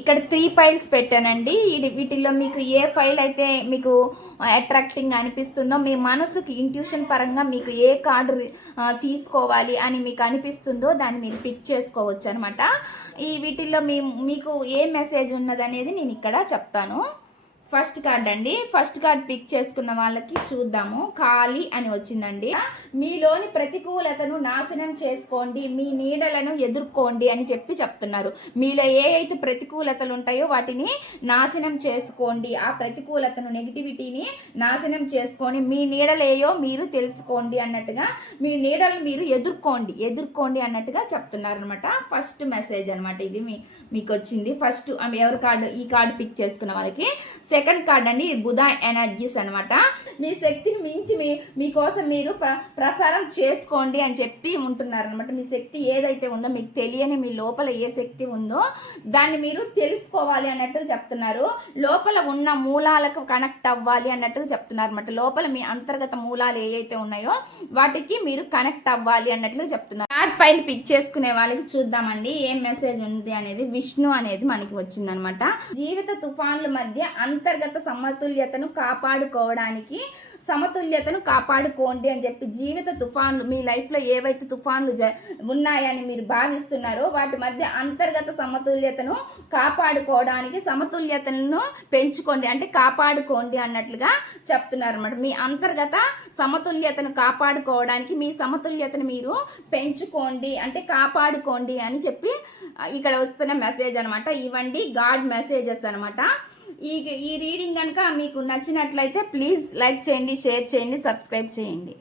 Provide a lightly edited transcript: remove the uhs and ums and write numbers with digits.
ఇక్కడ 3 ఫైల్స్ పెట్టానండి. వీటిల్లో మీకు ఏ ఫైల్ అయితే మీకు అట్రాక్టింగ్ అనిపిస్తుందో, మీ మనసుకి ఇంట్యూషన్ పరంగా మీకు ఏ కార్డు తీసుకోవాలి అని మీకు అనిపిస్తుందో దాన్ని మీరు పిక్ చేసుకోవచ్చు అనమాట. వీటిల్లో మీకు ఏ మెసేజ్ ఉన్నదనేది నేను ఇక్కడ చెప్తాను. ఫస్ట్ కార్డ్ అండి. ఫస్ట్ కార్డ్ పిక్ చేసుకున్న వాళ్ళకి చూద్దాము. ఖాళీ అని వచ్చిందండి. మీలోని ప్రతికూలతను నాశనం చేసుకోండి, మీ నీడలను ఎదుర్కోండి అని చెప్తున్నారు. మీలో ఏ అయితే ప్రతికూలతలు ఉంటాయో వాటిని నాశనం చేసుకోండి. ఆ ప్రతికూలతను, నెగిటివిటీని నాశనం చేసుకొని మీ నీడలేయో మీరు తెలుసుకోండి అన్నట్టుగా, మీ నీడలు మీరు ఎదుర్కోండి అన్నట్టుగా చెప్తున్నారు అనమాట. ఫస్ట్ మెసేజ్ అనమాట ఇది మీకు వచ్చింది. ఫస్ట్ ఎవరి కార్డు, ఈ కార్డు పిక్ చేసుకున్న వాళ్ళకి. సెకండ్ కార్డ్ అండి, బుధ ఎనర్జీస్ అనమాట. మీ శక్తిని మించి మీకోసం మీరు ప్రసారం చేసుకోండి అని చెప్పి ఉంటున్నారు అనమాట. మీ శక్తి ఏదైతే ఉందో, మీకు తెలియని మీ లోపల ఏ శక్తి ఉందో దాన్ని మీరు తెలుసుకోవాలి అన్నట్టుగా చెప్తున్నారు. లోపల ఉన్న మూలాలకు కనెక్ట్ అవ్వాలి అన్నట్టుగా చెప్తున్నారు అనమాట. లోపల మీ అంతర్గత మూలాలు ఏవైతే ఉన్నాయో వాటికి మీరు కనెక్ట్ అవ్వాలి అన్నట్లుగా చెప్తున్నారు. కార్డ్ పైన పిక్ చేసుకునే వాళ్ళకి చూద్దామండి ఏం మెసేజ్ ఉంది అనేది. విష్ణు అనేది మనకి వచ్చిందనమాట. జీవిత తుఫాన్ల మధ్య అంతర్గత సమతుల్యతను కాపాడుకోండి అని చెప్పి, జీవిత తుఫాన్లు, మీ లైఫ్లో ఏవైతే తుఫాన్లు ఉన్నాయని మీరు భావిస్తున్నారో వాటి మధ్య అంతర్గత సమతుల్యతను కాపాడుకోవడానికి, సమతుల్యతను పెంచుకోండి అంటే కాపాడుకోండి అన్నట్లుగా చెప్తున్నారు అనమాట. మీ అంతర్గత సమతుల్యతను కాపాడుకోవడానికి, మీ సమతుల్యతను మీరు పెంచుకోండి అంటే కాపాడుకోండి అని చెప్పి ఇక్కడ వస్తున్న మెసేజ్ అనమాట. ఇవ్వండి గాడ్ మెసేజెస్ అనమాట. ఈ రీడింగ్ కనుక మీకు నచ్చినట్లయితే ప్లీజ్ లైక్ చేయండి, షేర్ చేయండి, సబ్స్క్రైబ్ చేయండి.